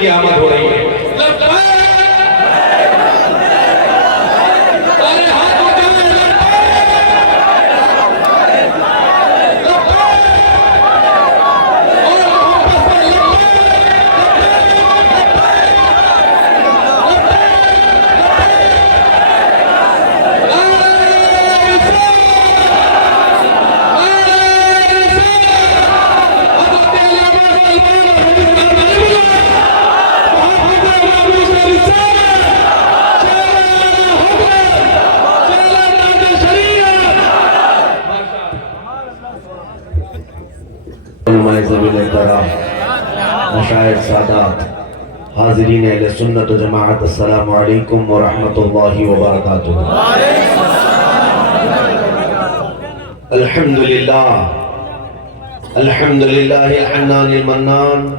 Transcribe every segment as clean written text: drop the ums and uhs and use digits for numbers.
کی آمد ہو رہی ہے۔ مشاہد سادات حاضرین اہل سنت و جماعت، السلام علیکم ورحمت اللہ وبرکاتہ۔ الحمدللہ الحمدللہ الحنان المنان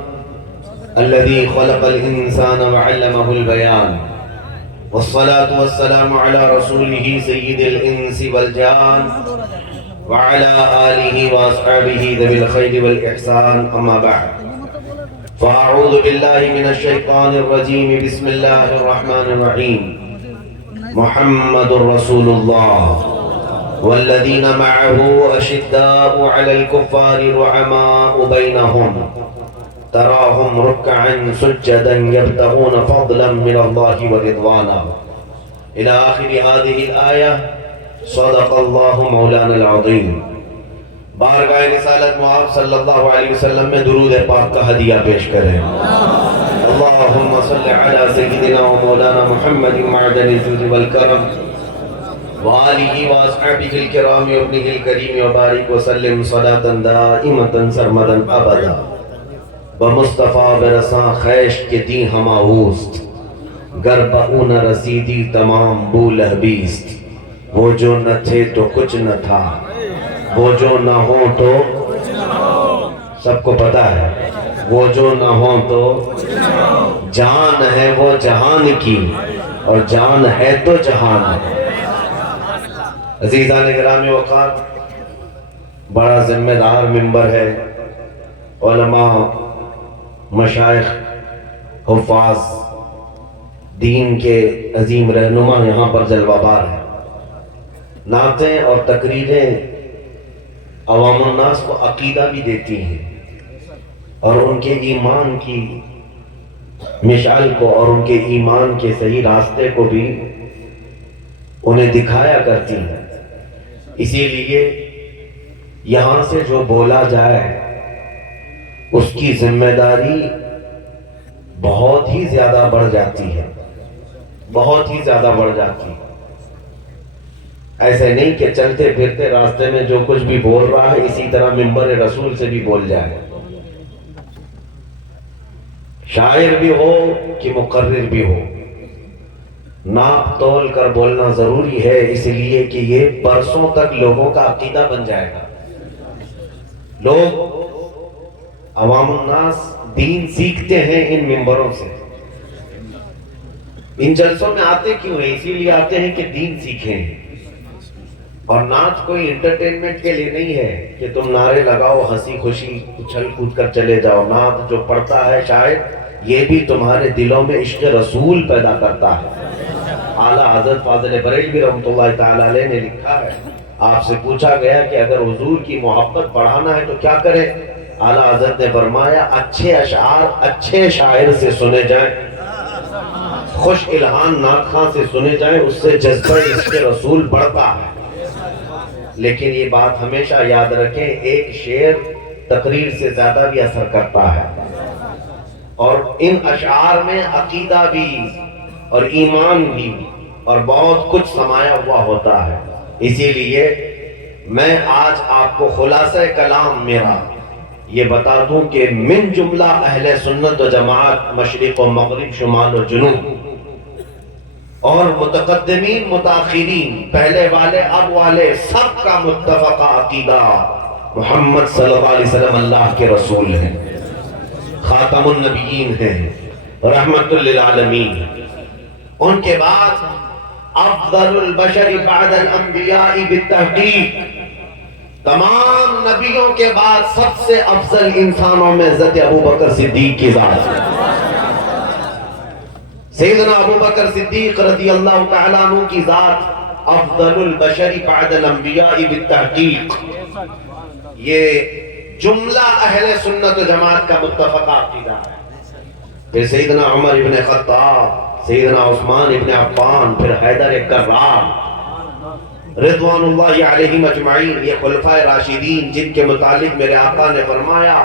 الذي خلق الانسان وعلمه البیان، والصلاة والسلام على رسوله سید الانس والجان وعلى آلہ واصحابہ ذوی الخیر والاحسان، اما بعد فاعوذ باللہ من الشیطان الرجیم، بسم اللہ الرحمن الرحیم۔ محمد رسول اللہ والذین معه اشداء علی الکفار رحماء بینہم تراہم رکعا سجدا یبتغون فضلا من اللہ ورضوانا الی آخر هذه الآیہ۔ صدق اللہ مولانا العظیم۔ بارگاہ رسالت معاذ صلی اللہ علیہ وسلم میں درود پاک کا ہدیہ پیش کریں۔ اللہم صلی علی سیدنا و مولانا محمد معدن الجود والکرم وآلہ واصحابہ الکرام وابنہ الکریم وبارک وسلم صلاة دائمتا سرمدا ابدا بمصطفیٰ برساں خیش کے دی ہماوست گر بہون رسیدی تمام بو لہبیست۔ وہ جو نہ تھے تو کچھ نہ تھا، وہ جو نہ ہو تو سب کو پتا ہے، وہ جو نہ ہو تو جان ہے وہ جہان کی، اور جان ہے تو جہان ہے۔ عزیزان گرامی وقار، بڑا ذمہ دار منبر ہے۔ علماء، مشائخ، حفاظ، دین کے عظیم رہنما یہاں پر جلوہ بار ہیں۔ نعتیں اور تقریریں عوام الناس کو عقیدہ بھی دیتی ہیں، اور ان کے ایمان کی مشعل کو اور ان کے ایمان کے صحیح راستے کو بھی انہیں دکھایا کرتی ہیں۔ اسی لیے یہاں سے جو بولا جائے اس کی ذمہ داری بہت ہی زیادہ بڑھ جاتی ہے، بہت ہی زیادہ بڑھ جاتی ہے۔ ایسے نہیں کہ چلتے پھرتے راستے میں جو کچھ بھی بول رہا ہے اسی طرح منبر رسول سے بھی بول جائے۔ شاعر بھی ہو کہ مقرر بھی ہو، ناپ تول کر بولنا ضروری ہے، اس لیے کہ یہ برسوں تک لوگوں کا عقیدہ بن جائے گا۔ لوگ عوام الناس دین سیکھتے ہیں ان منبروں سے۔ ان جلسوں میں آتے کیوں ہیں؟ اسی لیے آتے ہیں کہ دین سیکھیں۔ اور نعت کوئی انٹرٹینمنٹ کے لیے نہیں ہے کہ تم نعرے لگاؤ، ہنسی خوشی اچھل کود کر چلے جاؤ۔ نعت جو پڑھتا ہے شاید یہ بھی تمہارے دلوں میں عشق رسول پیدا کرتا ہے۔ اعلیٰ حضرت فاضل بریلوی رحمۃ اللہ تعالی علیہ نے لکھا ہے، آپ سے پوچھا گیا کہ اگر حضور کی محبت بڑھانا ہے تو کیا کریں؟ اعلیٰ حضرت نے فرمایا اچھے اشعار اچھے شاعر سے سنے جائیں، خوش الہان نعت خواں سے سنے جائیں، اس سے جذبہ عشق رسول بڑھتا ہے۔ لیکن یہ بات ہمیشہ یاد رکھیں، ایک شعر تقریر سے زیادہ بھی اثر کرتا ہے، اور ان اشعار میں عقیدہ بھی اور ایمان بھی اور بہت کچھ سمایا ہوا ہوتا ہے۔ اسی لیے میں آج آپ کو خلاصہ کلام میرا یہ بتا دوں کہ من جملہ اہل سنت و جماعت مشرق و مغرب شمال و جنوب اور متقدمین متاخرین پہلے والے اب والے سب کا متفقہ عقیدہ محمد صلی اللہ علیہ وسلم اللہ کے رسول ہیں، خاتم النبیین ہیں، رحمت للعالمین۔ ان کے بعد افضل البشر بعد الانبیاء بالتحقیق، تمام نبیوں کے بعد سب سے افضل انسانوں میں حضرت ابوبکر صدیق کی ذات۔ سیدنا ابو بکر صدیق رضی اللہ تعالیٰ عنہ کی ذات افضل البشر بعد الانبیاء بالتحقیق، یہ جملہ اہل سنت و جماعت کا متفق عقیدہ ہے۔ پھر سیدنا عمر ابن خطاب، سیدنا عثمان ابن عفان، پھر حیدر کرار رضوان اللہ علیہم اجمعین، یہ خلفائے راشدین جن کے متعلق میرے آقا نے فرمایا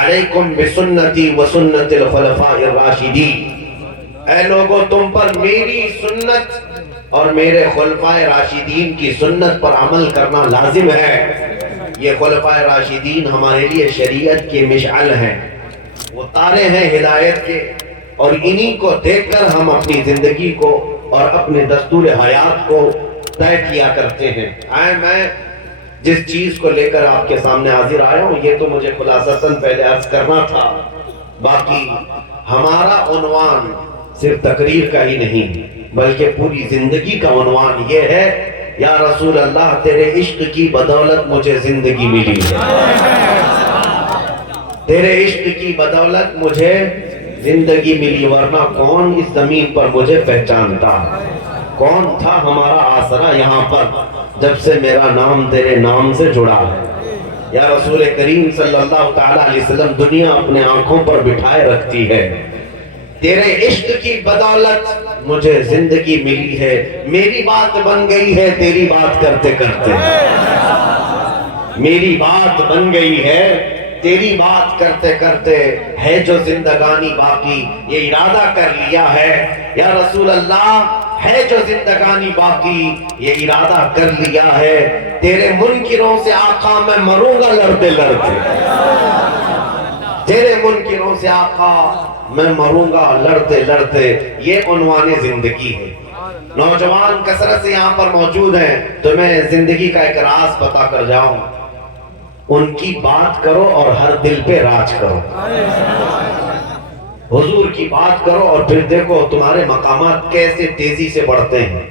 علیکم بسنتی و سنت الخلفاء الراشدین، اے لوگوں تم پر میری سنت اور میرے خلفائے راشدین کی سنت پر عمل کرنا لازم ہے۔ یہ خلفائے راشدین ہمارے لیے شریعت کے مشعل ہیں، وہ تارے ہیں ہدایت کے، اور انہی کو دیکھ کر ہم اپنی زندگی کو اور اپنے دستور حیات کو طے کیا کرتے ہیں۔ میں جس چیز کو لے کر آپ کے سامنے حاضر آیا ہوں، یہ تو مجھے خلاصتاً پہلے عرض کرنا تھا، باقی ہمارا عنوان صرف تقریر کا ہی نہیں بلکہ پوری زندگی کا عنوان یہ ہے، یا رسول اللہ تیرے عشق کی بدولت مجھے زندگی ملی ہے، تیرے عشق کی بدولت مجھے زندگی ملی، ورنہ کون اس زمین پر مجھے پہچانتا، کون تھا ہمارا آسرا یہاں پر جب سے میرا نام تیرے نام سے جڑا ہے۔ یا رسول کریم صلی اللہ تعالیٰ علیہ وسلم دنیا اپنے آنکھوں پر بٹھائے رکھتی ہے، تیرے عشق کی بدولت مجھے زندگی ملی ہے، میری بات بن گئی ہے تیری بات کرتے کرتے، میری بات بن گئی ہے تیری بات کرتے کرتے، ہے جو زندگانی باقی یہ ارادہ کر لیا ہے، یا رسول اللہ ہے جو زندگانی باقی یہ ارادہ کر لیا ہے، تیرے منکروں سے آقا میں مروں گا لڑتے لڑتے، تیرے منکروں سے آقا میں مروں گا لڑتے لڑتے، یہ عنوان زندگی ہے۔ نوجوان کثرت سے یہاں پر موجود ہیں، تو میں زندگی کا ایک راز بتا کر جاؤں، ان کی بات کرو اور ہر دل پہ راج کرو، حضور کی بات کرو اور پھر دیکھو تمہارے مقامات کیسے تیزی سے بڑھتے ہیں۔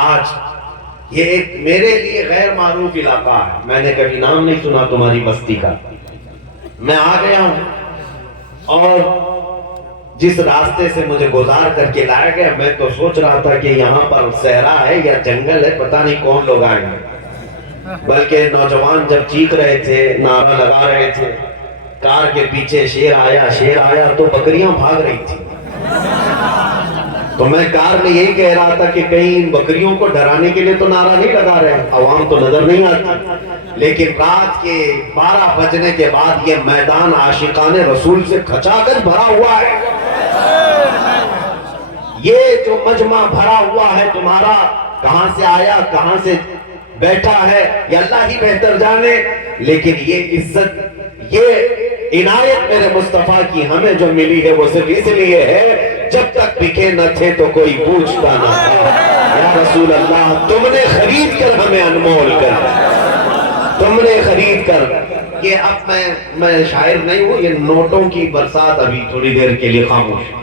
آج یہ ایک میرے لیے غیر معروف علاقہ ہے، میں نے کبھی نام نہیں سنا تمہاری بستی کا، میں آ گیا ہوں اور جس راستے سے مجھے گزار کر کے لایا گیا، میں تو سوچ رہا تھا کہ یہاں پر صحرا ہے یا جنگل ہے، پتہ نہیں کون لوگ آئے ہیں، بلکہ نوجوان جب چیخ رہے تھے، نعرہ لگا رہے تھے، کار کے پیچھے شیر آیا تو بکریاں بھاگ رہی تھی، تو میں کار میں یہی کہہ رہا تھا کہ کہیں ان بکریوں کو ڈرانے کے لیے تو نعرہ نہیں لگا رہے، عوام تو نظر نہیں آتی، لیکن رات کے 12 بجنے کے بعد یہ میدان عاشقان رسول سے کھچاکھچ بھرا ہوا ہے، یہ جو مجمع بھرا ہوا ہے تمہارا کہاں سے آیا کہاں سے بیٹھا ہے یہ اللہ ہی بہتر جانے، لیکن یہ عزت یہ عنایت میرے مصطفیٰ کی ہمیں جو ملی ہے وہ صرف اس لیے ہے جب تک بکے نہ تھے تو کوئی پوچھتا نہ تھا، یا رسول اللہ تم نے خرید کر ہمیں انمول کر، تم نے خرید کر، یہ اب میں شاعر نہیں ہوں، یہ نوٹوں کی برسات ابھی تھوڑی دیر کے لیے خاموش،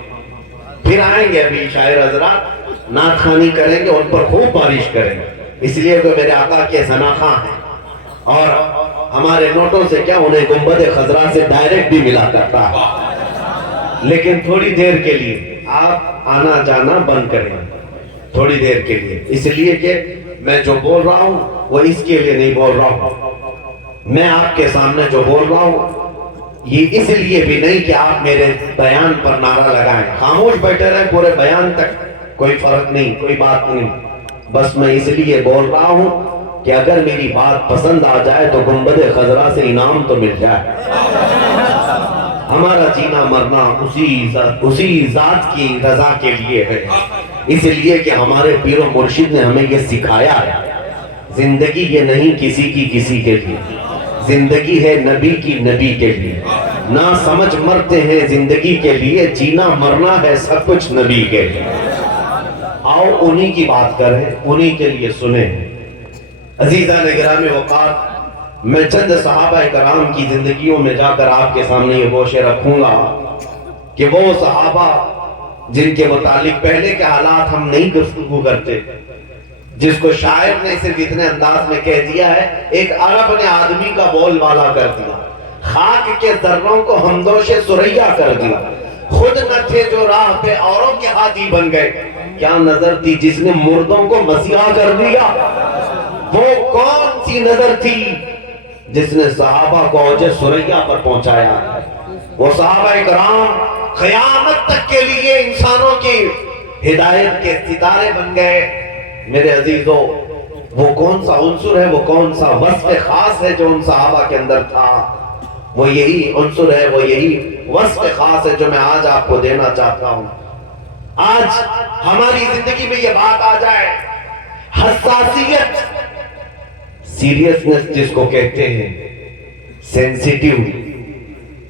پھر آئیں گے ابھی شاعر حضرات نعت خوانی کریں گے، ان پر خوب بارش کریں گے، اس لیے کہ میرے آقا کے ثناخواں ہیں، اور ہمارے نوٹوں سے کیا انہیں گنبد خضرا سے ڈائریکٹ بھی ملا کرتا ہے، لیکن تھوڑی دیر کے لیے آپ آنا جانا بند کریں، تھوڑی دیر کے لیے، اس لیے کہ میں جو بول رہا ہوں وہ اس کے لیے نہیں بول رہا ہوں، میں آپ کے سامنے جو بول رہا ہوں یہ اس لیے بھی نہیں کہ آپ میرے بیان پر نعرہ لگائیں، خاموش بیٹھے رہیں پورے بیان تک، کوئی فرق نہیں، کوئی بات نہیں، بس میں اس لیے بول رہا ہوں کہ اگر میری بات پسند آ جائے تو گنبد خضرا سے انعام تو مل جائے، ہمارا جینا مرنا اسی ذات کی رضا کے لیے ہے، اس لیے کہ ہمارے پیر و مرشد نے ہمیں یہ سکھایا ہے، زندگی یہ نہیں کسی کی کسی کے لیے، زندگی ہے نبی کی نبی کے لیے، نہ سمجھ مرتے ہیں زندگی کے لیے، جینا مرنا ہے سب کچھ نبی کے لیے، آؤ انہی کی بات کریں، انہی کے لیے سنیں۔ عزیزان گرامی وقار، میں چند صحابہ کرام کی زندگیوں میں جا کر آپ کے سامنے یہ گوشے رکھوں گا کہ وہ صحابہ جن کے متعلق پہلے کے حالات ہم نہیں گفتگو کرتے، جس کو شاعر نے صرف اتنے انداز میں کہہ دیا ہے، ایک عرب نے آدمی کا بول بالا کر دیا، خاک کے ذروں کو ہمدوش سریا کر دیا، خود نہ تھے جو راہ پہ اوروں کے ہاتھی بن گئے. کیا نظر تھی جس نے مردوں کو مسیحا کر دیا؟ وہ کون سی نظر تھی جس نے صحابہ کو اوج ثریا پر پہنچایا؟ وہ صحابہ کرام قیامت تک کے لیے انسانوں کی ہدایت کے ستارے بن گئے. میرے عزیزو، وہ کون سا عنصر ہے، وہ کون سا وصف خاص ہے جو ان صحابہ کے اندر تھا؟ وہ یہی عنصر ہے، وہ یہی وصف خاص ہے جو میں آج آپ کو دینا چاہتا ہوں. آج ہماری زندگی میں یہ بات آ جائے، حساسیت، سیریسنس جس کو کہتے ہیں، سینسیٹیو.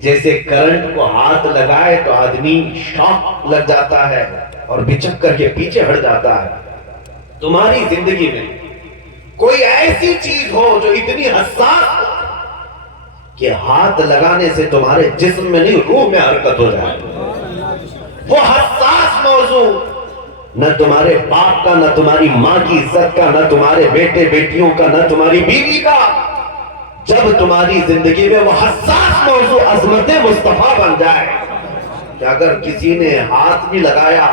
جیسے کرنٹ کو ہاتھ لگائے تو آدمی شاک لگ جاتا ہے اور بچک کر کے پیچھے ہٹ جاتا ہے. تمہاری زندگی میں کوئی ایسی چیز ہو جو اتنی حساس ہو کہ ہاتھ لگانے سے تمہارے جسم میں نہیں روح میں حرکت ہو جائے. وہ حساس موضوع نہ تمہارے باپ کا، نہ تمہاری ماں کی عزت کا، نہ تمہارے بیٹے بیٹیوں کا، نہ تمہاری بیوی کا. جب تمہاری زندگی میں وہ حساس موضوع عظمت مصطفیٰ بن جائے کہ اگر کسی نے ہاتھ بھی لگایا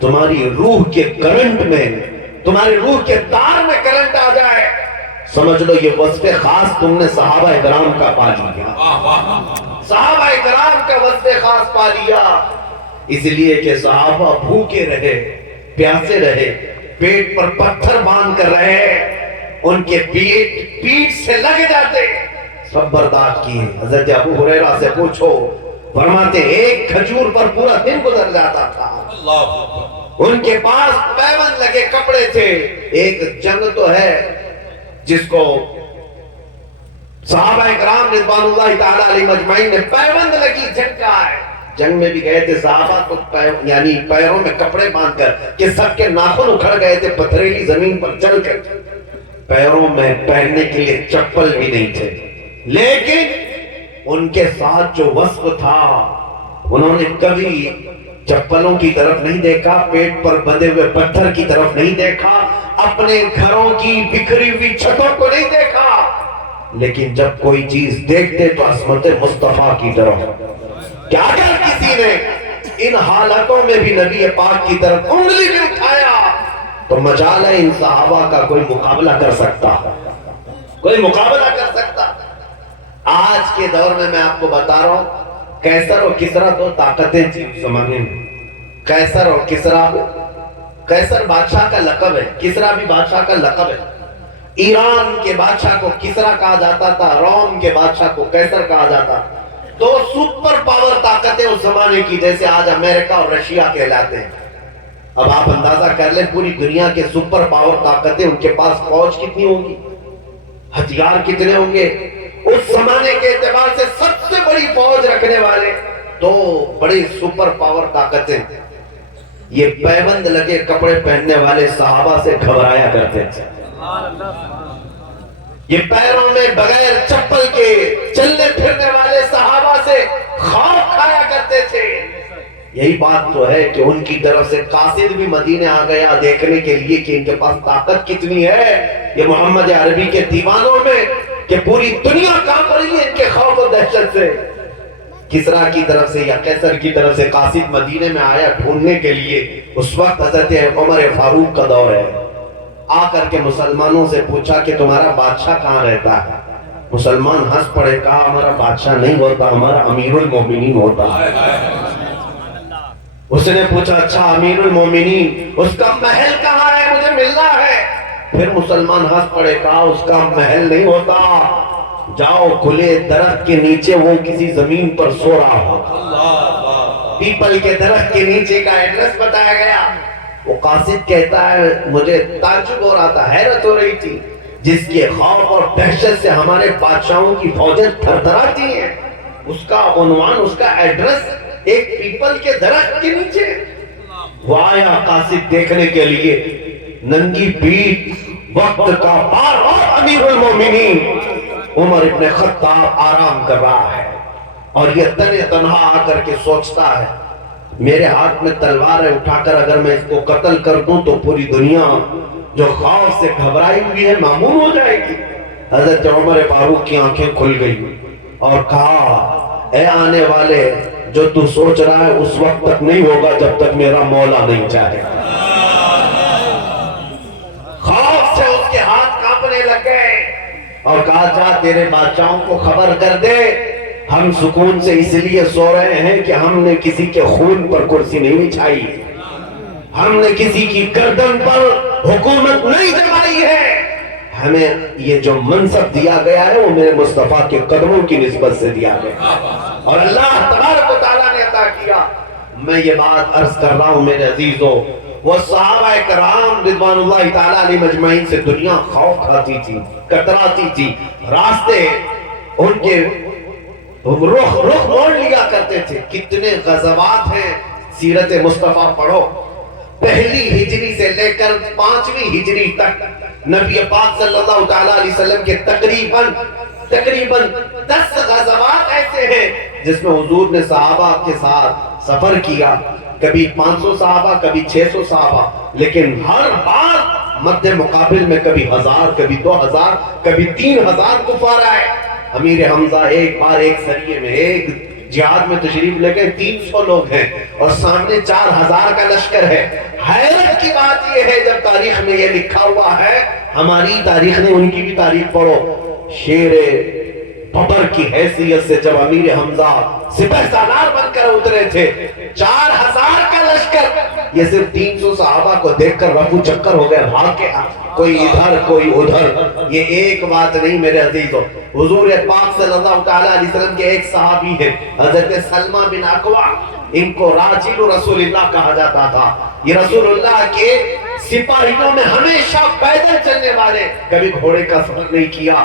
تمہاری روح کے کرنٹ میں، تمہاری روح کے تار میں کرنٹ آ جائے، سمجھ لو یہ وصف خاص تم نے صحابہ کرام کا پا لیا. صحابہ کرام کا وصف خاص پا لیا. اس لیے کہ صحابہ بھوکے رہے، پیاسے رہے، پیٹ پر پتھر باندھ کر رہے، ان کے پیٹ سے لگ جاتے، سب برداشت کیے. حضرت ابو ہریرہ سے پوچھو، فرماتے ایک کھجور پر پورا دن گزر جاتا تھا. ان کے پاس پیوند لگے کپڑے تھے. ایک جنگ تو ہے جس کو صحابہ کرام رضوان اللہ تعالی علیہ مجمعین نے پیوند لگی جنگ کا ہے. جنگ میں بھی گئے تھے صحابہ تو یعنی پیروں میں کپڑے باندھ کر کہ سب کے ناخن اکھڑ گئے تھے پتھریلی زمین پر چل کر. پیروں میں پہننے کے لیے چپل بھی نہیں تھے، لیکن ان کے ساتھ جو وصف تھا، انہوں نے کبھی چپلوں کی طرف نہیں دیکھا، پیٹ پر بندھے ہوئے پتھر کی طرف نہیں دیکھا، اپنے گھروں کی بکھری ہوئی چھتوں کو نہیں دیکھا. لیکن جب کوئی چیز دیکھتے تو عظمت مصطفیٰ کی طرف. کیا اگر کسی نے ان حالتوں میں بھی نبی پاک کی طرف انگلی بھی اٹھایا تو مجال ہے ان صحابہ کا کوئی مقابلہ کر سکتا، کوئی مقابلہ کر سکتا. آج کے دور میں آپ کو بتا رہا ہوں، قیصر اور کسریٰ تو طاقتیں تھی اس زمانے میں. قیصر اور کسریٰ، قیصر بادشاہ کا لقب ہے، کسریٰ بھی بادشاہ کا لقب ہے. ایران کے بادشاہ کو کسریٰ کہا جاتا تھا، روم کے بادشاہ کو قیصر کہا جاتا. دو سپر پاور طاقتیں اس زمانے کی، جیسے آج امریکہ اور رشیا کہلاتے ہیں. اب آپ اندازہ کر لیں پوری دنیا کے سپر پاور طاقتیں، ان کے پاس فوج کتنی ہوگی، ہتھیار کتنے ہوں گے. اس زمانے کے اعتبار سے سب سے بڑی فوج رکھنے والے دو بڑی سپر پاور طاقتیں. یہ پیوند لگے کپڑے پہننے والے صحابہ سے گھبرایا کرتے تھے. یہ پیروں میں بغیر چپل کے چلنے پھرنے والے صحابہ سے خوف کھایا کرتے تھے. یہی بات تو ہے کہ ان کی طرف سے قاصد بھی مدینے آ گیا دیکھنے کے لیے کہ ان کے پاس طاقت کتنی ہے. یہ محمد عربی کے دیوانوں میں کہ پوری دنیا کانپ رہی ہے ان کے خوف و دہشت سے. کسریٰ کی طرف سے یا قیصر کی طرف سے قاصد مدینے میں آیا ڈھونڈنے کے لیے. اس وقت حضرت عمر فاروق کا دور ہے. آ کر کے مسلمانوں سے پوچھا کہ تمہارا بادشاہ کہاں رہتا ہے. مسلمان ہنس پڑے، کہا ہمارا بادشاہ نہیں ہوتا، ہمارا امیر المومنین ہوتا ہے. اس نے پوچھا اچھا امیر المومنین، اس کا محل کہاں ہے، مجھے ملنا ہے. پھر مسلمان ہنس پڑے، کہا اس کا محل نہیں ہوتا، جاؤ کھلے درخت کے نیچے وہ کسی زمین پر سو رہا ہوگا. پیپل کے درخت کے نیچے کا ایڈریس بتایا گیا. وہ قاصد کہتا ہے مجھے تعجب ہو رہا تھا، حیرت ہو رہی تھی، جس کے خوف اور دہشت سے ہمارے بادشاہوں کی فوجیں تھر تھراتی ہیں، اس کا عنوان، اس کا ایڈریس ایک پیپل کے درخت کے نیچے. وہ آیا قاصد دیکھنے کے لیے، ننگی پیٹ، وقت کا بار اور امیر المومنین عمر ابن خطاب آرام کر رہا ہے. اور یہ تنہا آ کر کے سوچتا ہے میرے ہاتھ میں تلوار ہے، اٹھا کر اگر میں اس کو قتل کر دوں تو پوری دنیا جو خوف سے گھبرائی ہوئی ہے معمول ہو جائے گی. حضرت عمر فاروق کی آنکھیں کھل گئی اور کہا اے آنے والے جو تو سوچ رہا ہے اس وقت تک نہیں ہوگا جب تک میرا مولا نہیں چاہے. خوف سے اس کے ہاتھ کانپنے لگے اور کہا جا تیرے بادشاہوں کو خبر کر دے ہم سکون سے اس لیے سو رہے ہیں کہ ہم نے کسی کے خون پر کرسی نہیں بچھائی, ہم نے کسی کی گردن پر حکومت نہیں جمائی ہے, ہمیں یہ جو منصب دیا گیا ہے وہ میرے مصطفیٰ کے قدموں کی نسبت سے دیا گیا اور اللہ تبارک و تعالیٰ نے عطا کیا. میں یہ بات عرض کر رہا ہوں میرے عزیزوں, وہ صحابہ کرام رضوان اللہ تعالیٰ علیہ مجمعین سے دنیا خوف کھاتی تھی, کتراتی تھی, راستے ان کے رخ موڑ لیا کرتے تھے. کتنے غزوات ہیں, سیرت مصطفیٰ پڑھو, پہلی ہجری سے لے کر 5ویں ہجری تک نبی پاک صلی اللہ تعالیٰ علیہ وسلم کے تقریباً 10 غزوات ایسے ہیں جس میں حضور نے صحابہ کے ساتھ سفر کیا, کبھی 500 صحابہ, کبھی 600 صحابہ, لیکن ہر بار مد مقابل میں کبھی 1000, کبھی 2000, کبھی 3000 کفار آئے. امیر حمزہ ایک بار ایک سریے میں ایک جہاد میں تشریف لے گئے, 300 لوگ ہیں اور سامنے 4000 کا لشکر ہے. حیرت کی بات یہ ہے جب تاریخ میں یہ لکھا ہوا ہے, ہماری تاریخ نے ان کی بھی تاریخ پڑھو, شیر ببر کی حیثیت سے جب امیر حمزہ سپہ سالار بن کر اترے تھے, 4000 کا لشکر, یہ صرف 300 صحابہ کو دیکھ کر رفو چکر ہو گئے, بھاگ کے کوئی ادھر کوئی ادھر. یہ ایک بات نہیں میرے عزیزوں, حضور پاک صلی اللہ تعالیٰ علیہ وسلم کے ایک صحابی ہیں حضرت سلمہ بن اکوع, ان کو راجل رسول اللہ کہا جاتا تھا. یہ رسول اللہ کے سپاہیوں میں ہمیشہ پیدل چلنے والے, کبھی گھوڑے کا سفر نہیں کیا.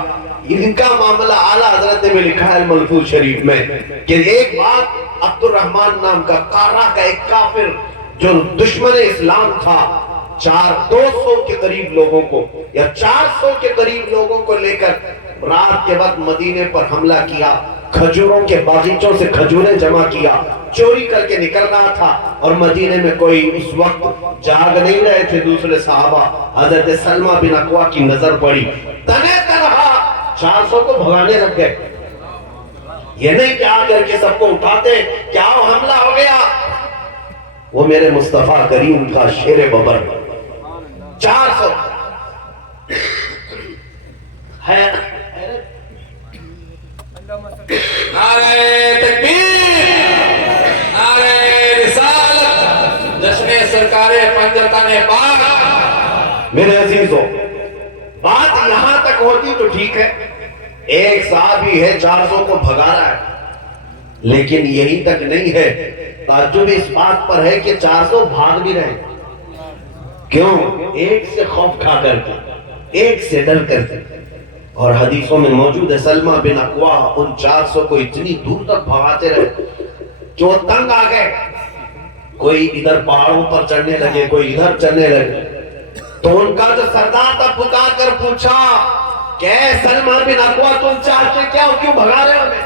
ان کا معاملہ اعلیٰ حضرت میں لکھا ہے الملفوظ شریف میں کہ ایک بات عبد الرحمن نام کا قارہ کا ایک کافر جو دشمن اسلام تھا, 200 کے قریب لوگوں کو یا 400 کے قریب لوگوں کو لے کر رات کے وقت مدینے پر حملہ کیا, کھجوروں کے باغیچوں سے کھجوریں جمع کیا, چوری کر کے نکل رہا تھا اور مدینے میں کوئی اس وقت جاگ نہیں رہے تھے دوسرے صحابہ. حضرت سلمہ بن اکوع کی نظر پڑی, تنہ تنہا 400 کو بھگانے لگ گئے. یہ نہیں کہ آ کر کے سب کو اٹھاتے کیا حملہ ہو گیا, وہ میرے مصطفیٰ کریم کا شیر ببر 400 ہے. نعرہ تکبیر, نعرہ رسالت, جشن سرکار پنجتن پاک. میرے عزیزوں, بات یہاں تک ہوتی تو ٹھیک ہے, ایک صحابی ہے 400 کو بھگا رہا ہے, لیکن یہی تک نہیں ہے. تعجب اس بات پر ہے کہ 400 بھاگ بھی رہے, کیوں؟ ایک سے خوف کھا کر کے, ایک سے ڈر کر کے. اور حدیثوں میں موجود ہے سلمہ بن اکوع ان 400 کو اتنی دور تک بھگاتے رہے کہ وہ تنگ آ گئے. کوئی ادھر پہاڑوں پر چڑھنے لگے, کوئی ادھر چڑھنے لگے. تو ان کا جو سردار تھا پکار کر پوچھا کہ اے سلمہ بن اکوع تم چاہتے کیا ہو, کیوں بھگا رہے ہو ہمیں؟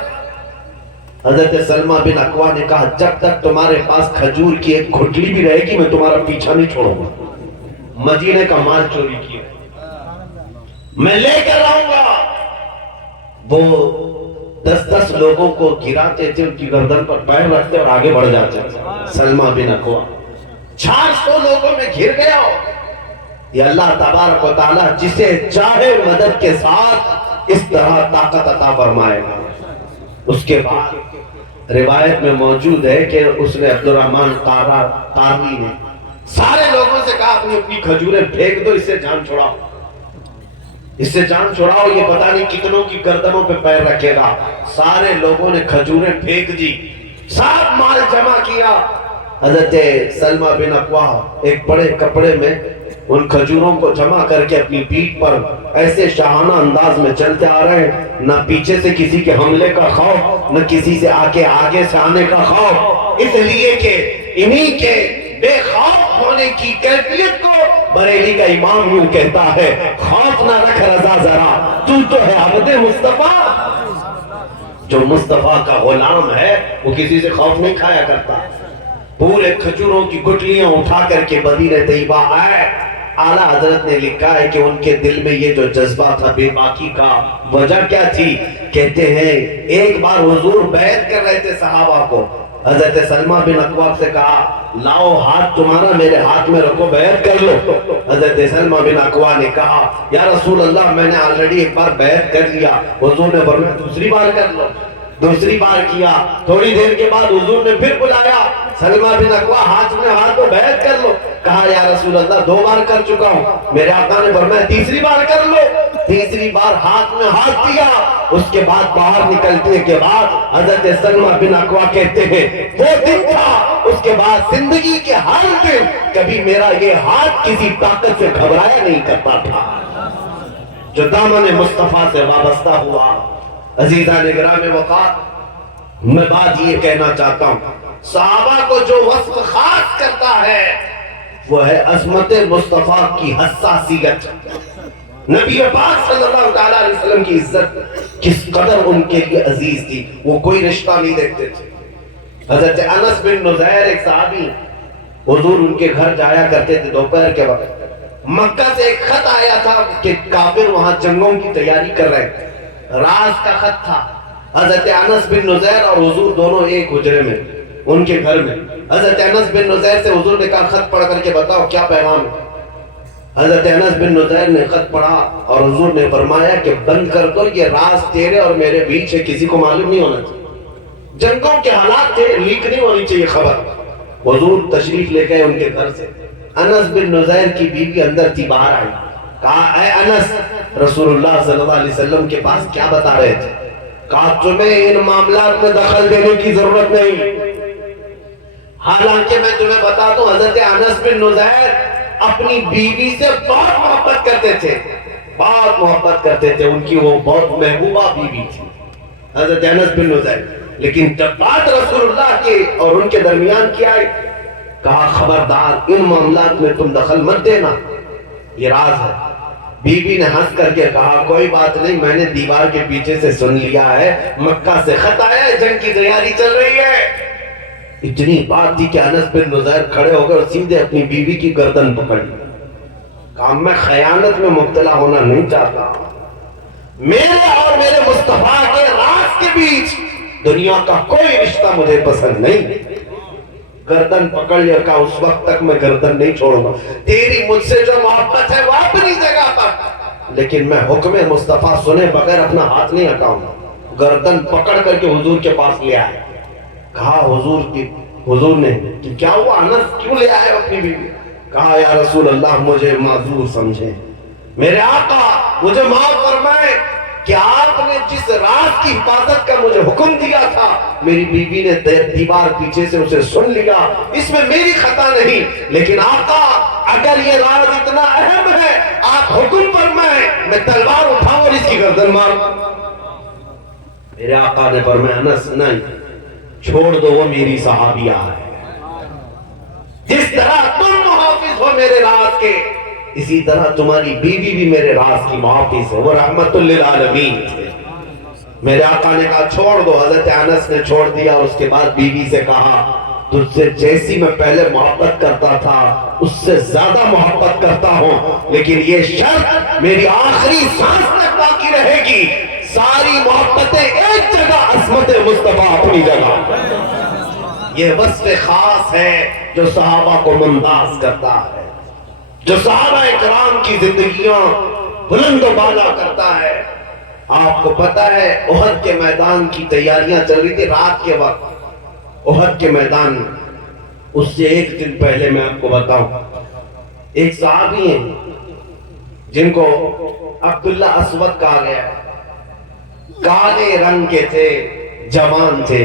حضرت سلمہ بن اکوع نے کہا جب تک تمہارے پاس کھجور کی ایک گھٹلی بھی رہے گی میں تمہارا پیچھا نہیں چھوڑوں گا. مدینے کا مال چوری کیا میں لے کر رہوں گا. وہ 10 لوگوں کو گراتے تھے, ان کی گردن پر پیر رکھتے اور آگے بڑھ جاتے تھے. سلمہ بن اکوع 400 لوگوں میں گھر گیا ہو. یہ اللہ تبارک و تعالیٰ جسے چاہے مدد کے ساتھ اس طرح طاقت عطا فرمائے گا. اس کے بعد روایت میں موجود ہے کہ اس نے عبد الرحمن قاروی نے سارے لوگوں سے کہا اپنی کھجوریں پھینک دو, اس سے جان چھڑاؤ, اس سے جان چھڑاؤ, یہ پتہ نہیں کتنوں کی گردنوں پہ پیر رکھے گا. سارے لوگوں نے کھجوریں پھینک دی, سب مال جمع کیا. حضرت سلمہ بن اکوع ایک بڑے کپڑے میں ان کھجوروں کو جمع کر کے اپنی پیٹھ پر ایسے شاہانہ انداز میں چلتے آ رہے ہیں, نہ پیچھے سے کسی کے حملے کا خوف, نہ کسی سے آگے سے آنے کا خوف, اس لیے کہ انہی کے بے خوف ہونے کی کیفیت کو بریلی کا امام یوں کہتا ہے, خوف نہ رکھ رضا ذرا تو ہے عبد مصطفیٰ. جو مصطفیٰ کا غلام ہے وہ کسی سے خوف نہیں کھایا کرتا. پورے کھجوروں کی گٹلیاں اٹھا کر کے مدینہ طیبہ آئے. اعلیٰ حضرت نے لکھا ہے کہ ان کے دل میں یہ جو جذبہ تھا بے باکی کا, وجہ کیا تھی؟ کہتے ہیں ایک بار حضور بیعت کر رہے تھے صحابہ کو, حضرت سلمہ بن اکوع سے کہا لاؤ ہاتھ تمہارا میرے ہاتھ میں رکھو بیعت کر لو. حضرت سلمہ بن اکوع نے کہا یا رسول اللہ میں نے آلریڈی ایک بار بیعت کر لیا. حضور نے فرمایا دوسری بار کر لو. دوسری بار کیا. تھوڑی دیر کے بعد حضور نے پھر بلایا سلمہ بن اکوع ہاتھ میں ہاتھ تو بیعت کر لو. کہا یا رسول اللہ 2 بار کر چکا ہوں. میرے آقا نے فرمایا تیسری بار کر لو. تیسری بار ہاتھ میں ہاتھ دیا. اس کے بعد باہر نکلنے کے بعد حضرت سلمہ بن اکوع کہتے ہیں وہ دن تھا اس کے بعد زندگی کے ہر دن کبھی میرا یہ ہاتھ کسی طاقت سے گھبرایا نہیں کرتا تھا جو دامن مصطفیٰ سے وابستہ ہوا. عزیزان گرامی وقار میں بات یہ کہنا چاہتا ہوں صحابہ کو جو وصف خاص کرتا ہے وہ ہے عظمت مصطفیٰ کی حساسیت. نبی پاک صلی اللہ علیہ وسلم کی عزت کس قدر ان کے لیے عزیز تھی. وہ کوئی رشتہ نہیں دیکھتے تھے. حضرت انس بن نزیر ایک صحابی حضور ان کے گھر جایا کرتے تھے دوپہر کے وقت. مکہ سے ایک خط آیا تھا کہ کافر وہاں جنگوں کی تیاری کر رہے تھے. راز کا خط تھا. حضرت انس بن نزیر اور حضور دونوں ایک حجرے میں ان کے گھر میں. حضرت انس بن نزیر سے حضور نے کہا خط پڑھ کر کے بتاؤ کیا پیغام ہے. حضرت انس بن نزیر نے خط پڑھا اور حضور نے فرمایا کہ بند کر دو یہ راز تیرے اور میرے بیچ ہے کسی کو معلوم نہیں ہونا چاہیے. جنگوں کے حالات تھے لیک نہیں ہونی چاہیے خبر. حضور تشریف لے گئے ان کے گھر سے. انس بن نزیر کی بیوی اندر تھی باہر آئی. کہا اے انس رسول اللہ صلی اللہ علیہ وسلم کے پاس کیا بتا رہے تھے. کہا تمہیں ان معاملات میں دخل دینے کی ضرورت نہیں. حالانکہ میں تمہیں بتا دوں حضرت انس بن نزیر اپنی بیوی سے بہت محبت کرتے تھے. بہت محبت کرتے تھے. ان کی وہ بہت محبوبہ بیوی تھی حضرت انس بن نزیر. لیکن جب بات رسول اللہ کے اور ان کے درمیان کی آئی کہا خبردار ان معاملات میں تم دخل مت دینا یہ راز ہے. بیوی نے ہنس کر کے کہا کوئی بات نہیں میں نے دیوار کے پیچھے سے سن لیا ہے مکہ سے خط آیا ہے جنگ کی تیاری چل رہی ہے. اتنی بات تھی کہ انس بن نزیر کھڑے ہو کر سیدھے اپنی بیوی کی گردن پکڑی. کہا میں خیانت میں مبتلا ہونا نہیں چاہتا. میرے اور میرے مصطفیٰ کے راز کے بیچ دنیا کا کوئی رشتہ مجھے پسند نہیں. گردن پکڑ لیا. کہا اس وقت تک میں گردن نہیں چھوڑوں گا. تیری مجھ سے جو محبت ہے وہ اپنی جگہ پر لیکن میں حکم مصطفیٰ سنے بغیر اپنا ہاتھ نہیں ہٹاؤں گا. گردن پکڑ کر کے حضور کے پاس لے آئے. کہا حضور نے کہ کیا ہوا انس کیوں لے آئے اپنی بیوی. کہا یا رسول اللہ مجھے معذور سمجھیں. میرے آقا مجھے معاف فرمائے کہ آپ نے جس راز کی حفاظت کا مجھے حکم دیا تھا میری بیوی نے دیوار پیچھے سے اسے سن لیا. اس میں میری خطا نہیں. لیکن آقا اگر یہ راز اتنا اہم ہے آپ حکم فرمائیں میں تلوار اٹھاؤں اور اس کی گردن ماروں. میرے آقا نے فرمایا انس نہیں چھوڑ دو وہ میری صحابیہ ہے. جس طرح تم محافظ ہو میرے راز کے اسی طرح تمہاری بیوی بھی میرے راز کی محافظ ہے. وہ رحمت للعالمین تھے. میرے آقا نے کہا چھوڑ دو. حضرت انس نے چھوڑ دیا. اس کے بعد بیوی سے کہا تجھ سے جیسی میں پہلے محبت کرتا تھا اس سے زیادہ محبت کرتا ہوں لیکن یہ شرط میری آخری سانس تک باقی رہے گی. ساری محبتیں ایک جگہ عصمت مصطفیٰ اپنی جگہ. یہ وصف خاص ہے جو صحابہ کو ممتاز کرتا ہے جو صحابہ اکرام کی زندگیاں بلند و بالا کرتا ہے. آپ کو پتا ہے احد کے میدان کی تیاریاں چل رہی تھی رات کے وقت. احد کے میدان میں اس سے ایک دن پہلے میں آپ کو بتاؤں ایک صحابی ہیں جن کو عبداللہ اسود کہا گیا. کالے رنگ کے تھے جوان تھے.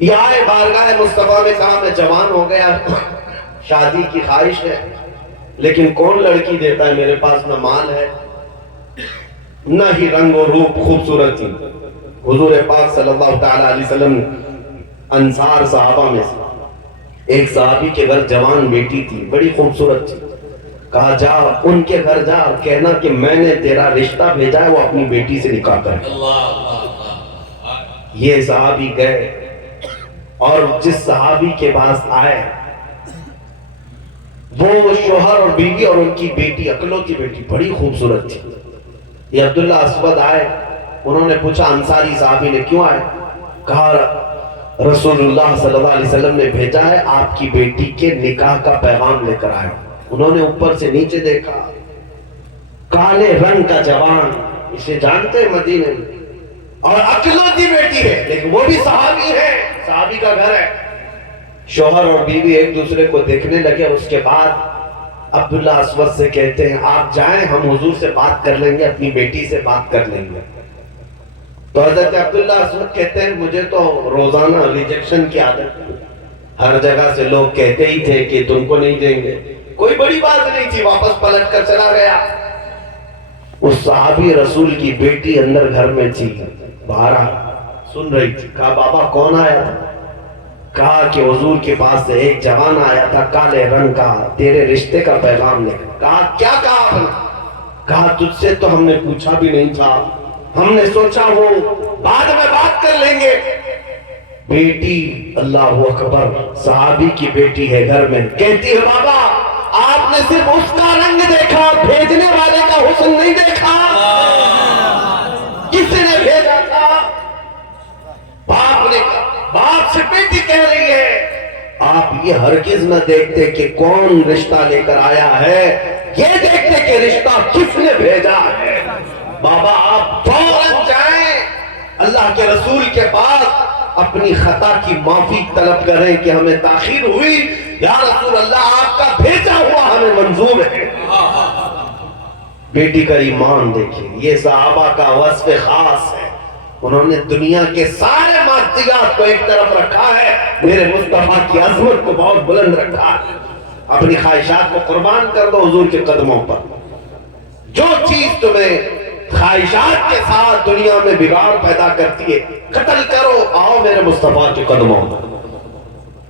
یہ آئے بارگاہ مصطفیٰ میں کہا میں جوان ہو گیا شادی کی خواہش ہے لیکن کون لڑکی دیتا ہے. میرے پاس نہ مال ہے نہ ہی رنگ و روپ خوبصورتی. حضور پاک صلی اللہ علیہ وسلم انصار صحابہ میں سے ایک صحابی کے گھر جوان بیٹی تھی بڑی خوبصورت تھی. کہا جا ان کے گھر جا کہنا کہ میں نے تیرا رشتہ بھیجا ہے وہ اپنی بیٹی سے نکاح کرے. یہ صحابی گئے اور جس صحابی کے پاس آئے وہ شوہر اور بیوی اور ان کی بیٹی اکلوتی بیٹی بڑی خوبصورت تھی. یہ عبداللہ اسود آئے. انہوں نے پوچھا انصاری صحابی نے کیوں آئے. کہا رسول اللہ صلی اللہ علیہ وسلم نے بھیجا ہے آپ کی بیٹی کے نکاح کا پیغام لے کر آئے. انہوں نے اوپر سے نیچے دیکھا, کالے رنگ کا جوان, اسے جانتے ہیں مدینے میں, اور اکلوتی بیٹی ہے, لیکن وہ بھی صحابی ہے, صحابی کا گھر ہے. شوہر اور بیوی ایک دوسرے کو دیکھنے لگے. اس کے بعد عبداللہ اسود سے کہتے ہیں آپ جائیں, ہم حضور سے بات کر لیں گے, اپنی بیٹی سے بات کر لیں گے. تو حضرت عبداللہ اسود کہتے ہیں مجھے تو روزانہ ریجیکشن کی عادت ہے, ہر جگہ سے لوگ کہتے ہی تھے کہ تم کو نہیں دیں گے, کوئی بڑی بات نہیں تھی, واپس پلٹ کر چلا گیا. اس صحابی رسول کی بیٹی اندر گھر میں تھی, باہر سن رہی تھی. کہا بابا کون آیا تھا؟ کہا کہ حضور کے پاس سے ایک جوان آیا تھا کالے رنگ کا, تیرے رشتے کا پیغام لے کر. کہا کیا کہا آپ نے؟ کہا تجھ سے تو ہم نے پوچھا بھی نہیں تھا, ہم نے سوچا وہ بعد میں بات کر لیں گے. بیٹی, اللہ اکبر, صحابی کی بیٹی ہے گھر میں, کہتی ہے بابا آپ نے صرف اس کا رنگ دیکھا, بھیجنے والے کا حسن نہیں دیکھا. کس نے بھیجا تھا؟ باپ نے کہا. باپ سے بیٹی کہہ رہی ہے آپ یہ ہرگز نہ دیکھتے کہ کون رشتہ لے کر آیا ہے, یہ دیکھتے کہ رشتہ کس نے بھیجا ہے. بابا آپ فوراً جائیں اللہ کے رسول کے پاس, اپنی خطا کی معافی طلب کریں کہ ہمیں تاخیر ہوئی, یا رسول اللہ آپ کا بھیجا ہوا ہمیں منظور ہے. بیٹی کا ایمان دیکھیں, یہ صحابہ کا وصف خاص ہے. انہوں نے دنیا کے سارے مادیات کو ایک طرف رکھا ہے, میرے مصطفیٰ کی عظمت کو بہت بلند رکھا ہے. اپنی خواہشات کو قربان کر دو حضور کے قدموں پر. جو چیز تمہیں خواہشات کے ساتھ دنیا میں بگاڑ پیدا کرتی ہے, قتل کرو, آؤ میرے مصطفیٰ کے قدموں پر.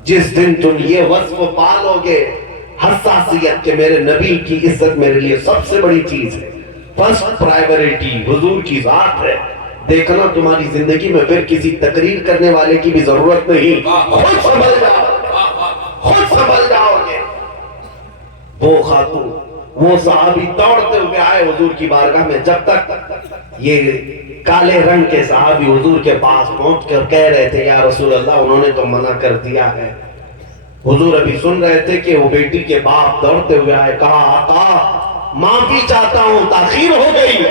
جس دن تم یہ وصف پالو گے, حساسیت کے میرے نبی کی عزت میرے لیے سب سے بڑی چیز ہے, فرسٹ پرائیورٹی حضور کی ذات ہے, دیکھنا تمہاری زندگی میں پھر کسی تقریر کرنے والے کی بھی ضرورت نہیں, خود سنبھل جاؤ, خود سنبھل جاؤ گے. وہ خاتون, وہ صحابی دوڑتے ہوئے آئے حضور کی بارگاہ میں. جب تک یہ کالے رنگ کے صحابی حضور کے پاس پہنچ کر کہہ رہے تھے یا رسول اللہ انہوں نے تو منع کر دیا ہے, حضور ابھی سن رہے تھے کہ وہ بیٹی کے باپ دوڑتے ہوئے آئے. کہا آقا معافی چاہتا ہوں, تاخیر ہو گئی,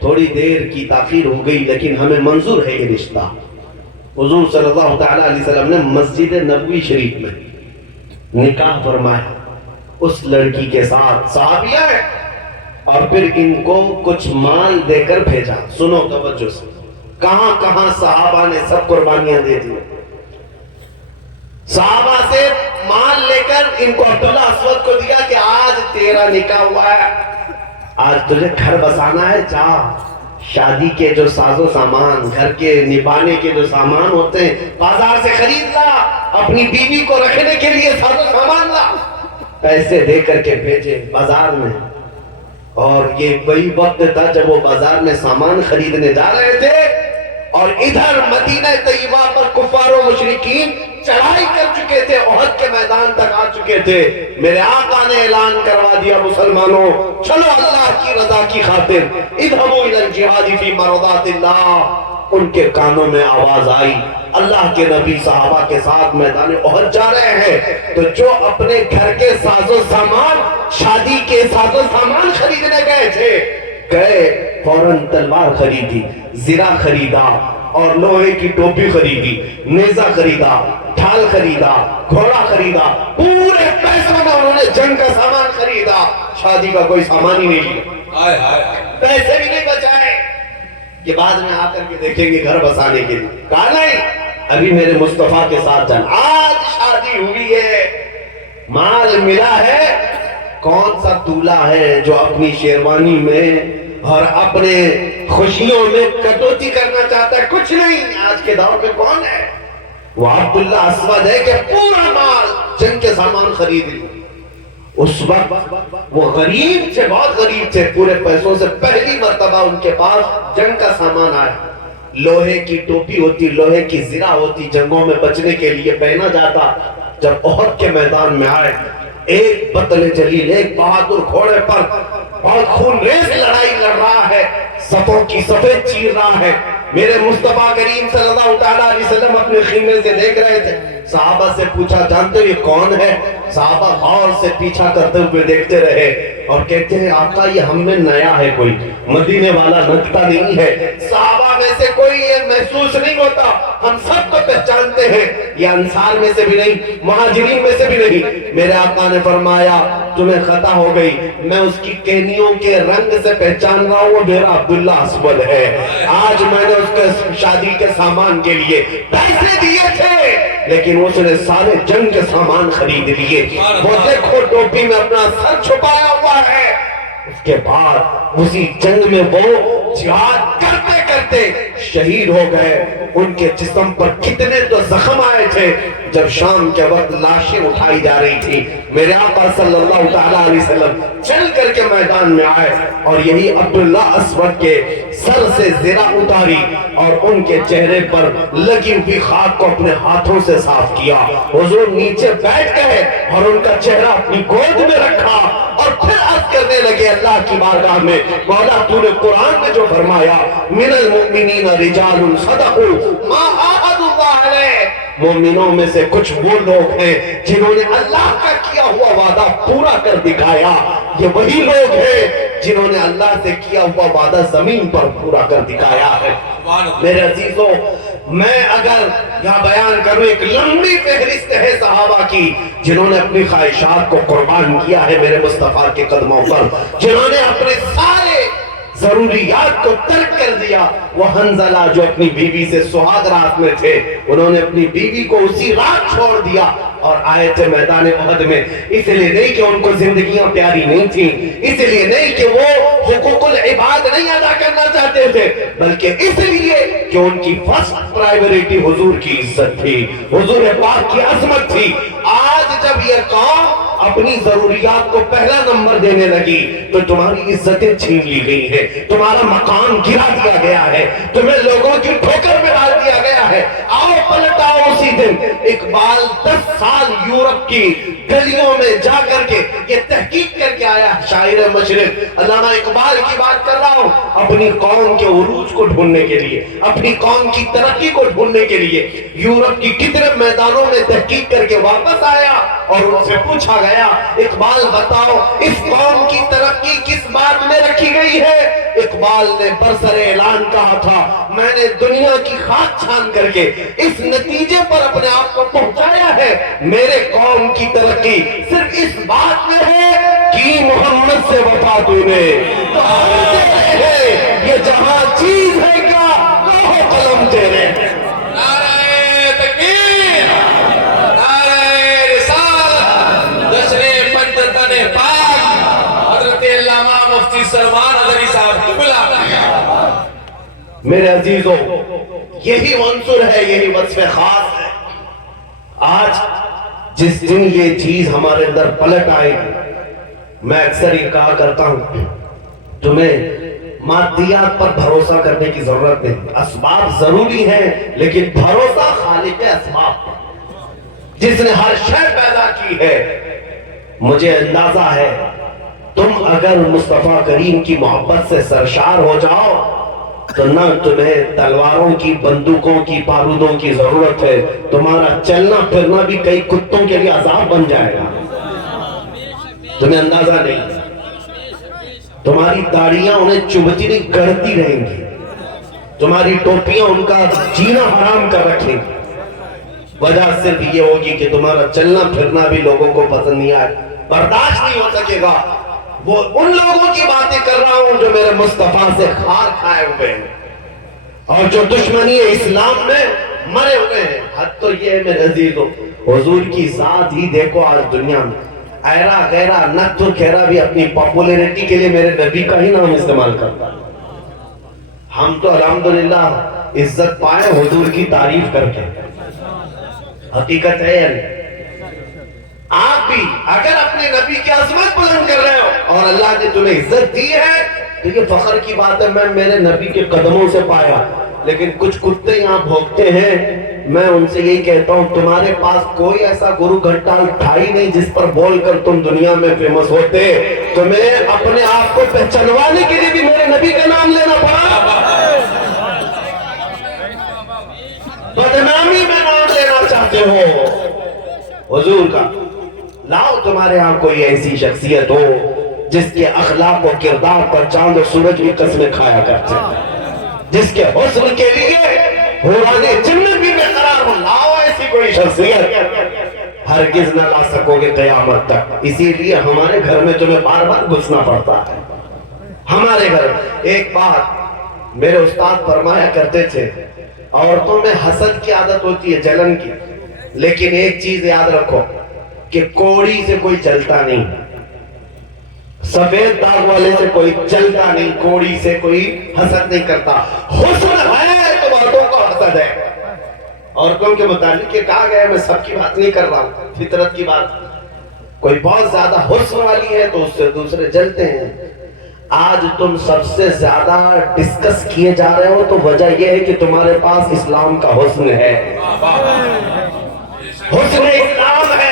تھوڑی دیر کی تاخیر ہو گئی, لیکن ہمیں منظور ہے یہ رشتہ. حضور صلی اللہ تعالی علیہ وسلم نے مسجد نبوی شریف میں نکاح فرمایا اس لڑکی کے ساتھ. صحابیہ ہے, اور پھر ان کو کچھ مال دے کر بھیجا. سنو توجہ سے, کہاں کہاں صحابہ نے سب قربانیاں دے دی. صحابہ سے مال لے کر ان کو عبداللہ اسود کو دیا کہ آج تیرا نکاح ہوا ہے, آج تجھے گھر بسانا ہے, جا شادی کے جو ساز و سامان, گھر کے نبھانے کے جو سامان ہوتے ہیں بازار سے خرید لا, اپنی بیوی کو رکھنے کے لیے ساز و سامان لا. پیسے دے کر کے بھیجے بازار میں. اور یہ وہی وقت تھا جب وہ بازار میں سامان خریدنے جا رہے تھے, اور ادھر مدینہ طیبہ پر کفار و مشرکین چڑھائی کر چکے تھے, احد کے میدان تک آ چکے تھے. میرے آقا نے اعلان کروا دیا مسلمانوں چلو اللہ کی رضا کی خاطر, اذهبوا الى الجهاد فی مرضات اللہ. ان کے کانوں میں آواز آئی اللہ کے نبی صحابہ کے ساتھ میدان احد جا رہے ہیں, تو جو اپنے گھر کے ساز و سامان, شادی کے ساز و سامان خریدنے گئے تھے, گئے فوراً تلوار خریدی, زرہ خریدا, اور لوہے کی ٹوپی خریدی, نیزہ خریدا, ڈھال خریدا, گھوڑا خریدا, پورے پیسوں میں انہوں نے جنگ کا سامان خریدا. شادی کا کوئی سامان ہی نہیں لیا, پیسے بھی نہیں بچائے کہ بعد میں آ کر کے دیکھیں گے گھر بسانے کے لیے. کہا نہیں, ابھی میرے مصطفیٰ کے ساتھ جانا. آج شادی ہوئی ہے, مال ملا ہے, کون سا دولہا ہے جو اپنی شیروانی میں اور اپنے خوشیوں میں کٹوتی کرنا چاہتا ہے؟ کچھ نہیں. آج کے دور میں کون ہے؟ وہ عبداللہ اسود ہے کہ پورا مال جنگ کے سامان خرید لی. اس وقت وہ غریب تھے, بہت غریب تھے, پورے پیسوں سے پہلی مرتبہ ان کے پاس جنگ کا سامان آیا. لوہے کی ٹوپی ہوتی, لوہے کی زرہ ہوتی, جنگوں میں بچنے کے لیے پہنا جاتا. جب احد کے میدان میں آئے, ایک بطل جلیل, ایک بہادر گھوڑے پر بہت خون ریز لڑائی لڑ رہا ہے, صفوں کی صفیں چیر رہا ہے, میرے مصطفیٰ کریم صلی اللہ تعالیٰ علیہ وسلم اپنے خیمے سے دیکھ رہے تھے، صحابہ سے پوچھا جانتے ہو یہ کون ہے؟ صحابہ غور سے پیچھا کرتے ہوئے دیکھتے رہے اور کہتے ہیں آقا یہ ہم میں نیا ہے، کوئی مدینے والا نکتا نہیں ہے۔ صحابہ میں سے کوئی یہ محسوس نہیں ہوتا، ہم سب کو پہچانتے ہیں یہ انصار میں سے بھی نہیں، مہاجرین میں سے بھی نہیں۔ میرے آقا نے فرمایا تمہیں خطا ہو گئی، میں اس کی کہنیوں کے رنگ سے پہچان رہا ہوں، وہ میرا عبداللہ اسود ہے۔ آج میں نے اس کے شادی کے سامان کے لیے پیسے دیے تھے لیکن اس نے سارے جنگ کے سامان خرید لیے، وہ دیکھو ٹوپی میں اپنا سر چھپایا ہوا ہے۔ اس کے بعد اسی جنگ میں وہ جہاد کرتے کرتے شہید ہو گئے۔ ان کے جسم پر کتنے تو زخم آئے تھے، جب شام کے وقت لاشیں اٹھائی جا رہی تھی میرے آقا صلی اللہ تعالیٰ علیہ وسلم چل کر کے میدان میں آئے اور یہی عبداللہ اسود کے سر سے زرہ اتاری اور ان کے چہرے پر لگی ہوئی خاک کو اپنے ہاتھوں سے صاف کیا۔ حضور نیچے بیٹھ گئے اور ان کا چہرہ اپنی گود میں رکھا اور پھر عرض کرنے لگے اللہ کی بارگاہ میں مولا تو نے قرآن میں جو فرمایا من المؤمنین رجال صدقوا ما عاهدوا اللہ علیہ، مومنوں میں سے کچھ وہ لوگ ہیں جنہوں نے اللہ کا کیا ہوا وعدہ پورا کر دکھایا۔ یہ وہی لوگ ہیں جنہوں نے اللہ سے کیا ہوا وعدہ زمین پر پورا کر دکھایا ہے۔ میرے عزیزوں میں اگر یہاں بیان کروں ایک لمبی فہرست ہے صحابہ کی جنہوں نے اپنی خواہشات کو قربان کیا ہے میرے مصطفیٰ کے قدموں پر، جنہوں نے اپنے سارے ضروریات کو ترک کر دیا۔ وہ حنظلہ جو اپنی بیوی سے سہاگ رات میں تھے، انہوں نے اپنی بیوی کو اسی رات چھوڑ دیا اور آئے تھے میدان احد میں، اس لیے نہیں کہ ان کو زندگیاں پیاری نہیں تھیں، اس لیے نہیں کہ وہ حقوق العباد نہیں ادا کرنا چاہتے تھے، بلکہ اس لیے کہ ان کی فرسٹ پرائیورٹی حضور کی عزت تھی، حضور پاک کی عظمت تھی۔ آج جب یہ قوم اپنی ضروریات کو پہلا نمبر دینے لگی تو تمہاری عزتیں چھین لی گئی ہیں، تمہارا مقام گرا دیا گیا ہے، تمہیں لوگوں کی ٹھوکر میں ڈال دیا گیا ہے۔ آؤ پلٹ آؤ اسی دن۔ اقبال 10 سال یورپ کی گلیوں میں جا کر کے یہ تحقیق کر کے آیا، شاعر مشرق علامہ اقبال کی بات کر رہا ہوں، اپنی قوم کے عروج کو ڈھونڈنے کے لیے، اپنی قوم کی ترقی کو ڈھونڈنے کے لیے یورپ کی کتنے میدانوں میں تحقیق کر کے واپس آیا اور ان سے پوچھا گیا اقبال بتاؤ اس قوم کی ترقی کس بات میں رکھی گئی ہے؟ اقبال نے برسر اعلان کہا تھا میں نے دنیا کی خاک چھان کر کے اس نتیجے پر اپنے آپ کو پہنچایا ہے، میرے قوم کی ترقی صرف اس بات میں ہے کہ محمد سے وفا تو نے یہ جہاں چیز ہے کیا لوح قلم تیرے۔ نعرہ تکبیر، نعرہ رسالت، جشن پنجتن پاک، حضرت علامہ مفتی سلمان ادری صاحب کو بلا۔ میرے عزیزوں یہی عنصر ہے، یہی وصف خاص ہے۔ آج جس دن یہ چیز ہمارے اندر پلٹ آئے میں اکثر یہ کہا کرتا ہوں تمہیں مادیات پر بھروسہ کرنے کی ضرورت نہیں، اسباب ضروری ہیں لیکن بھروسہ خالق اسباب پر جس نے ہر شے پیدا کی ہے۔ مجھے اندازہ ہے تم اگر مصطفیٰ کریم کی محبت سے سرشار ہو جاؤ تو نہ تمہیں تلواروں کی، بندوقوں کی، بارودوں کی ضرورت ہے، تمہارا چلنا پھرنا بھی کئی کتوں کے لیے عذاب بن جائے گا، تمہیں اندازہ نہیں۔ تمہاری داڑیاں انہیں چبھتی نہیں گڑتی رہیں گی، تمہاری ٹوپیاں ان کا جینا حرام کر رکھیں گی، وجہ صرف یہ ہوگی کہ تمہارا چلنا پھرنا بھی لوگوں کو پسند نہیں آئے، برداشت نہیں ہو سکے گا۔ وہ ان لوگوں کی باتیں کر رہا ہوں جو میرے مصطفیٰ سے خار کھائے ہوئے ہیں اور جو دشمنی اسلام میں مرے ہوئے ہیں۔ حد تو یہ ہے میرے عزیزوں حضور کی ذات ہی دیکھو آج دنیا میں ایرا غیرہ نت و خیرہ بھی اپنی پاپولیرٹی کے لیے میرے نبی کا ہی نام استعمال کرتا ہے۔ ہم تو الحمدللہ عزت پائے حضور کی تعریف کر کے، حقیقت ہے یعنی آپ بھی اگر اپنے نبی کی عظمت بلند کر رہے ہو اور اللہ نے تمہیں عزت دی ہے تو یہ فخر کی بات ہے میں میرے نبی کے قدموں سے پایا۔ لیکن کچھ کتے یہاں بھوکتے ہیں، میں ان سے یہی کہتا ہوں تمہارے پاس کوئی ایسا گرو گھنٹال تھا ہی نہیں جس پر بول کر تم دنیا میں فیمس ہوتے، تمہیں اپنے آپ کو پہچانوانے کے لیے بھی میرے نبی کا نام لینا پڑا۔ بدنامی میں نام لینا چاہتے ہو حضور کا، لاؤ تمہارے ہاں کوئی ایسی شخصیت ہو جس کے اخلاق و کردار پر چاند و سورج بھی قسمیں کھایا کرتے ہیں، جس کے حسن کے لیے حوران جنت بھی بے قرار ہو، لاؤ ایسی کوئی شخصیت، ہرگز نہ لا سکو گے قیامت تک۔ اسی لیے ہمارے گھر میں تمہیں بار بار گھسنا پڑتا ہے۔ ہمارے گھر ایک بات میرے استاد فرمایا کرتے تھے، عورتوں میں حسد کی عادت ہوتی ہے، جلن کی، لیکن ایک چیز یاد رکھو کہ کوڑی سے کوئی جلتا نہیں، سفید داغ والے سے کوئی جلتا نہیں، کوڑی سے کوئی حسد نہیں کرتا۔ حسن ہے تو عورتوں کو حسد ہے۔ عورتوں کے متعلق یہ کہا گیا ہے، میں سب کی بات نہیں کر رہا ہوں، فطرت کی بات، کوئی بہت زیادہ حسن والی ہے تو اس سے دوسرے جلتے ہیں۔ آج تم سب سے زیادہ ڈسکس کیے جا رہے ہو تو وجہ یہ ہے کہ تمہارے پاس اسلام کا حسن ہے، حسن اسلام ہے،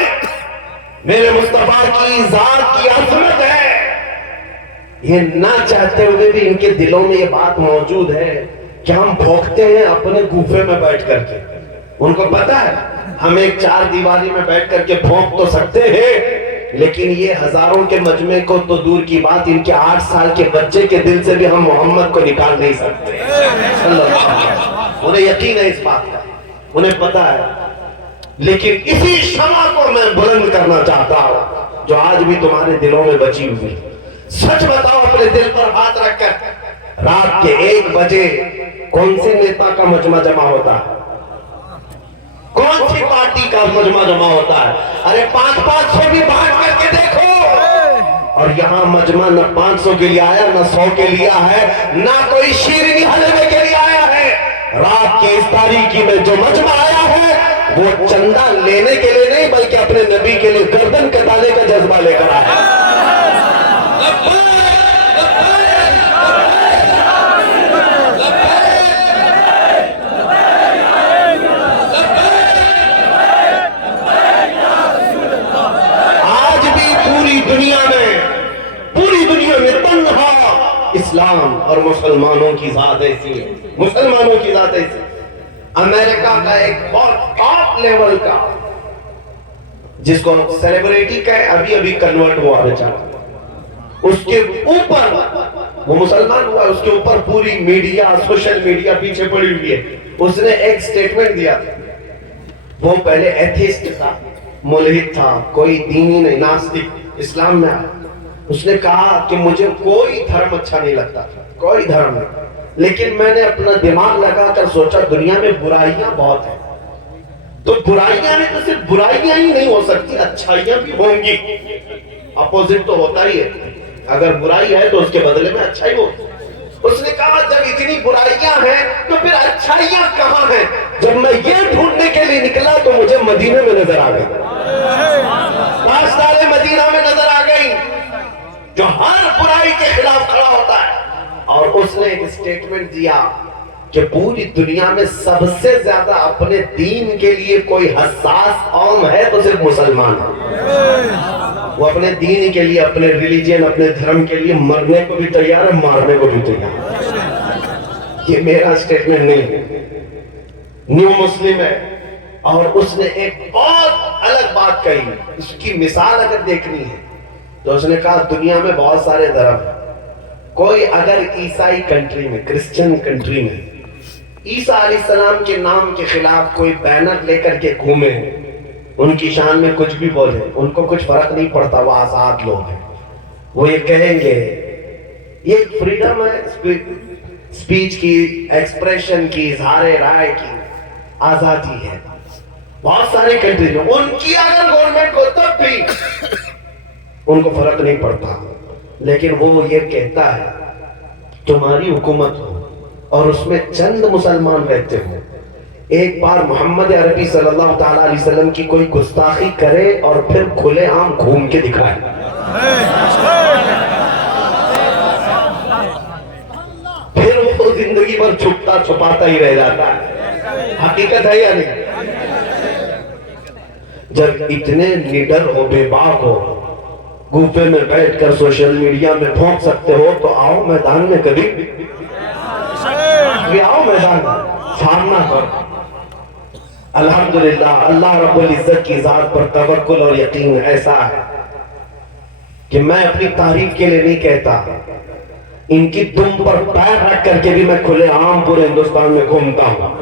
میرے مصطفیٰ کی ذات کی عظمت ہے۔ یہ نہ چاہتے ہوئے بھی ان کے دلوں میں یہ بات موجود ہے کہ ہم بھوکتے ہیں اپنے گوفے میں بیٹھ کر کے۔ ان کو پتا ہے ہم ایک چار دیواری میں بیٹھ کر کے بھونک تو سکتے ہیں، لیکن یہ ہزاروں کے مجمع کو تو دور کی بات، ان کے 8 سال کے بچے کے دل سے بھی ہم محمد کو نکال نہیں سکتے۔ انہیں یقین ہے اس بات کا، انہیں پتا ہے۔ لیکن اسی شمع کو میں بلند کرنا چاہتا ہوں جو آج بھی تمہارے دلوں میں بچی ہوئی۔ سچ بتاؤ اپنے دل پر ہاتھ رکھ کر، رات کے 1 بجے کون سے نیتا کا مجمع جمع ہوتا ہے؟ کون سی پارٹی کا مجمع جمع ہوتا ہے؟ ارے 500 بھی بانٹ کر کے دیکھو، اور یہاں مجمع نہ 500 کے لیے آیا، نہ 100 کے لیے ہے، نہ کوئی شیرینی حلوے کے لیے آیا ہے۔ رات کی اس تاریکی میں جو مجمع آیا ہے وہ چندہ لینے کے لیے نہیں بلکہ اپنے نبی کے لیے گردن کٹانے کا جذبہ لے کر آیا ہے۔ اسلام اور مسلمانوں کی ذات ایسی ہے، مسلمانوں کی ذات ایسی۔ امریکہ کا ایک بہت ٹاپ لیول کا جس کو سیلیبریٹی کہے، ابھی کنورٹ ہوا بیچارہ، اس کے اوپر وہ مسلمان ہوا، اس کے اوپر پوری میڈیا، سوشل میڈیا پیچھے پڑی ہوئی ہے۔ اس نے ایک سٹیٹمنٹ دیا تھا، وہ پہلے ایتھیسٹ تھا، ملحد تھا، کوئی دینی نہیں، ناستک، اسلام میں آیا۔ اس نے کہا کہ مجھے کوئی دھرم اچھا نہیں لگتا تھا، کوئی دھرم نہیں، لیکن میں نے اپنا دماغ لگا کر سوچا دنیا میں برائیاں بہت ہیں، تو برائیاں میں تو صرف برائیاں ہی نہیں ہو سکتی، اچھائیاں بھی ہوں گی، اپوزٹ تو ہوتا ہی ہے، اگر برائی ہے تو اس کے بدلے میں اچھائی ہوتی۔ اس نے کہا جب اتنی برائیاں ہیں تو پھر اچھائیاں کہاں ہیں؟ جب میں یہ ڈھونڈنے کے لیے نکلا تو مجھے مدینے میں نظر آ گئی، تاجدار مدینہ میں نظر آ گئی جو ہر برائی کے خلاف کھڑا ہوتا ہے۔ اور اس نے ایک سٹیٹمنٹ دیا کہ پوری دنیا میں سب سے زیادہ اپنے دین کے لیے کوئی حساس قوم ہے تو صرف مسلمان ہے۔ وہ اپنے دین کے لیے، اپنے ریلیجن، اپنے دھرم کے لیے مرنے کو بھی تیار ہے، مارنے کو بھی تیار ہے۔ یہ میرا سٹیٹمنٹ نہیں ہے، نیو مسلم ہے۔ اور اس نے ایک بہت الگ بات کہی، اس کی مثال اگر دیکھنی ہے تو اس نے کہا دنیا میں بہت سارے دھرم ہیں، کوئی اگر عیسائی کنٹری میں، کرسچن کنٹری میں عیسیٰ علیہ السلام کے نام کے خلاف کوئی بینر لے کر کے گھومے، ان کی شان میں کچھ بھی بولے، ان کو کچھ فرق نہیں پڑتا، وہ آزاد لوگ ہیں۔ وہ یہ کہیں گے یہ فریڈم ہے، سپیچ کی، ایکسپریشن کی، اظہار رائے کی آزادی ہے۔ بہت سارے کنٹری میں ان کی اگر گورنمنٹ کو تب بھی ان کو فرق نہیں پڑتا، لیکن وہ یہ کہتا ہے تمہاری حکومت ہو اور اس میں چند مسلمان رہتے ہو، ایک بار محمد عربی صلی اللہ تعالی علیہ وسلم کی کوئی گستاخی کرے اور پھر کھلے عام گھوم کے دکھائے، پھر وہ زندگی بھر چھپتا چھپاتا ہی رہ جاتا ہے۔ حقیقت ہے یا نہیں؟ جب اتنے لیڈر ہو، بے باک ہو، گوفے میں بیٹھ کر سوشل میڈیا میں پھونک سکتے ہو تو آؤ میدان میں، کبھی آؤ میدان میں، سامنا کرو، الحمدللہ اللہ رب العزت کی ذات پر توکل اور یقین ایسا ہے کہ میں اپنی تعریف کے لیے نہیں کہتا، ان کی دم پر پیر رکھ کر کے بھی میں کھلے عام پورے ہندوستان میں گھومتا ہوں،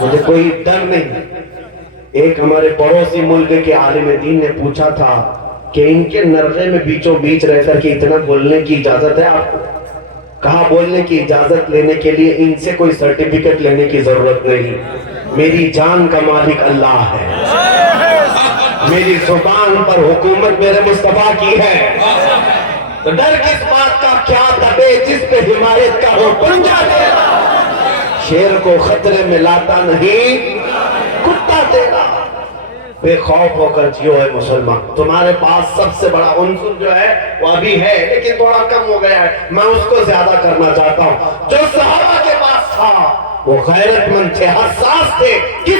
مجھے کوئی ڈر نہیں۔ ایک ہمارے پڑوسی ملک کے عالم دین نے پوچھا تھا کہ ان کے نرغے میں بیچوں بیچ رہ کر کے اتنا بولنے کی اجازت ہے آپ کو؟ کہا بولنے کی اجازت لینے کے لیے ان سے کوئی سرٹیفکیٹ لینے کی ضرورت نہیں، میری جان کا مالک اللہ ہے، میری زبان پر حکومت میرے مصطفیٰ کی ہے، تو ڈر کس بات کا کیا دبے جس پہ حمایت کا ہو پنجہ دے، شیر کو خطرے میں لاتا نہیں کتا دینا، بے خوف ہو کر جیو ہے مسلمان۔ تمہارے پاس سب سے بڑا عنصر جو ہے وہ ابھی ہے لیکن تھوڑا کم ہو گیا ہے، میں اس کو زیادہ کرنا چاہتا ہوں۔ جو صحابہ کے پاس تھا وہ غیرت مند تھے، حساس تھے، کس